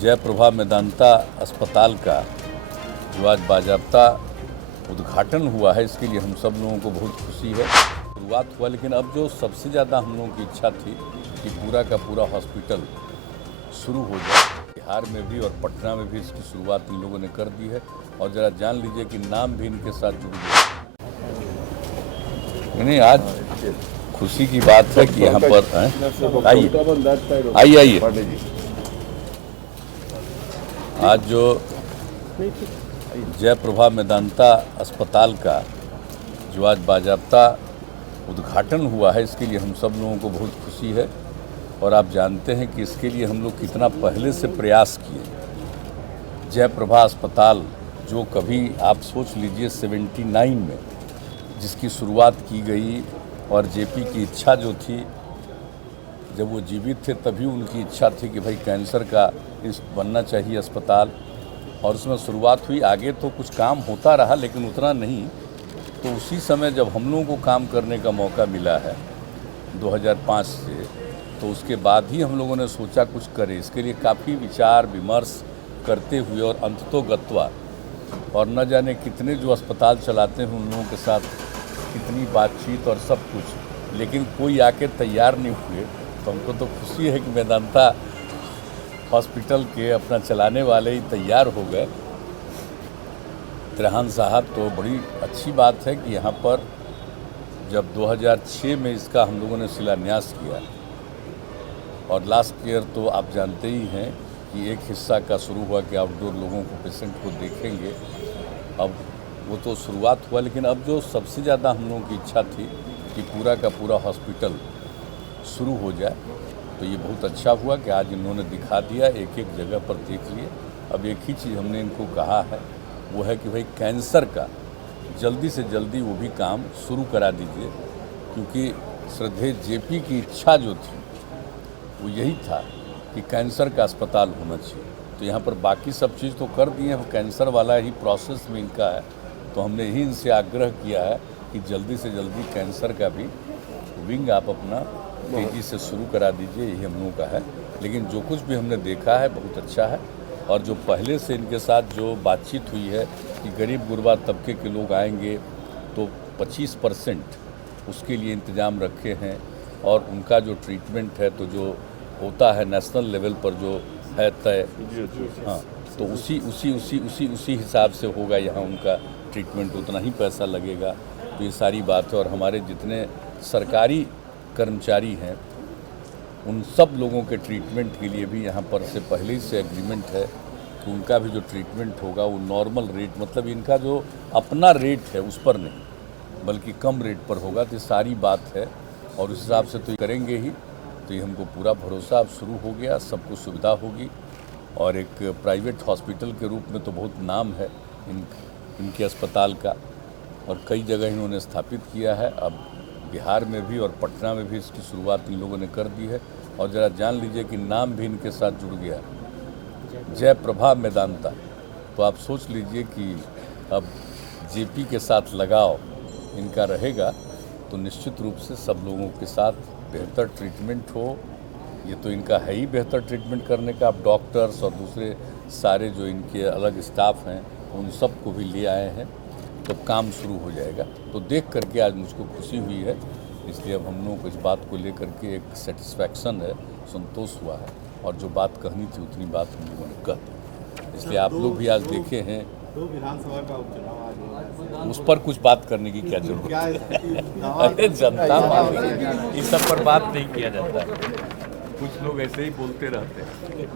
जयप्रभा मेदांता अस्पताल का जो आज बाज़ाब्ता उद्घाटन हुआ है, इसके लिए हम सब लोगों को बहुत खुशी है। शुरुआत हुआ, लेकिन अब जो सबसे ज़्यादा हम लोगों की इच्छा थी कि पूरा का पूरा हॉस्पिटल शुरू हो जाए। बिहार में भी और पटना में भी इसकी शुरुआत इन लोगों ने कर दी है और ज़रा जान लीजिए कि नाम भी इनके साथ जुड़ गया। नहीं, आज खुशी की बात है कि यहाँ पर आइए आइए। आज जो जयप्रभा मेदांता अस्पताल का जो आज बाज़ाब्ता उद्घाटन हुआ है, इसके लिए हम सब लोगों को बहुत खुशी है। और आप जानते हैं कि इसके लिए हम लोग कितना पहले से प्रयास किए। जयप्रभा अस्पताल जो कभी आप सोच लीजिए 79 में जिसकी शुरुआत की गई, और जेपी की इच्छा जो थी, जब वो जीवित थे तभी उनकी इच्छा थी कि भाई कैंसर का इस बनना चाहिए अस्पताल, और उसमें शुरुआत हुई। आगे तो कुछ काम होता रहा लेकिन उतना नहीं। तो उसी समय जब हम लोगों को काम करने का मौका मिला है 2005 से, तो उसके बाद ही हम लोगों ने सोचा कुछ करें। इसके लिए काफ़ी विचार विमर्श करते हुए और अंततोगत्वा, और न जाने कितने जो अस्पताल चलाते हैं उन लोगों के साथ कितनी बातचीत और सब कुछ, लेकिन कोई आके तैयार नहीं हुए। तो हमको तो खुशी है कि मेदांता हॉस्पिटल के अपना चलाने वाले ही तैयार हो गए, त्रेहान साहब। तो बड़ी अच्छी बात है कि यहाँ पर जब 2006 में इसका हम लोगों ने शिलान्यास किया, और लास्ट ईयर तो आप जानते ही हैं कि एक हिस्सा का शुरू हुआ कि आउटडोर लोगों को, पेशेंट को देखेंगे। अब वो तो शुरुआत हुआ, लेकिन अब जो सबसे ज़्यादा हम लोगों की इच्छा थी कि पूरा का पूरा हॉस्पिटल शुरू हो जाए, तो ये बहुत अच्छा हुआ कि आज इन्होंने दिखा दिया, एक एक जगह पर देख लिए। अब एक ही चीज़ हमने इनको कहा है, वो है कि भाई कैंसर का जल्दी से जल्दी वो भी काम शुरू करा दीजिए, क्योंकि श्रद्धेय जेपी की इच्छा जो थी वो यही था कि कैंसर का अस्पताल होना चाहिए। तो यहाँ पर बाकी सब चीज़ तो कर दिए हैं, कैंसर वाला ही प्रोसेस में इनका है। तो हमने ही इनसे आग्रह किया है कि जल्दी से जल्दी कैंसर का भी विंग आप अपना तेज़ी से शुरू करा दीजिए, यही हम लोगों का है। लेकिन जो कुछ भी हमने देखा है बहुत अच्छा है, और जो पहले से इनके साथ जो बातचीत हुई है कि गरीब गुरबा तबके के लोग आएंगे तो 25% उसके लिए इंतज़ाम रखे हैं, और उनका जो ट्रीटमेंट है तो जो होता है नेशनल लेवल पर जो है तय, हाँ, तो उसी हिसाब से होगा यहाँ उनका ट्रीटमेंट, उतना ही पैसा लगेगा। तो ये सारी बात है। और हमारे जितने सरकारी कर्मचारी हैं उन सब लोगों के ट्रीटमेंट के लिए भी यहाँ पर से पहले ही से एग्रीमेंट है कि उनका भी जो ट्रीटमेंट होगा वो नॉर्मल रेट, मतलब इनका जो अपना रेट है उस पर नहीं बल्कि कम रेट पर होगा। तो सारी बात है, और उस हिसाब से तो करेंगे ही। तो ये हमको पूरा भरोसा अब शुरू हो गया, सबको सुविधा होगी। और एक प्राइवेट हॉस्पिटल के रूप में तो बहुत नाम है इनके अस्पताल का, और कई जगह इन्होंने स्थापित किया है। अब बिहार में भी और पटना में भी इसकी शुरुआत इन लोगों ने कर दी है, और ज़रा जान लीजिए कि नाम भी इनके साथ जुड़ गया, जयप्रभा मेदांता। तो आप सोच लीजिए कि अब जेपी के साथ लगाव इनका रहेगा, तो निश्चित रूप से सब लोगों के साथ बेहतर ट्रीटमेंट हो। ये तो इनका है ही बेहतर ट्रीटमेंट करने का। अब डॉक्टर्स और दूसरे सारे जो इनके अलग स्टाफ हैं उन सब को भी ले आए हैं, तो काम शुरू हो जाएगा। तो देख करके आज मुझको खुशी हुई है। इसलिए अब हम लोगों को इस बात को लेकर के एक सेटिस्फैक्शन है, संतोष हुआ है, और जो बात कहनी थी उतनी बात हम लोगों ने कह दी। इसलिए आप लोग भी आज देखे हैं, तो विधानसभा का उपचुनाव आज उस पर कुछ बात करने की क्या जरूरत है? अरे जनता मानेगी, इस सब पर बात नहीं किया जाता है। कुछ लोग ऐसे ही बोलते रहते हैं।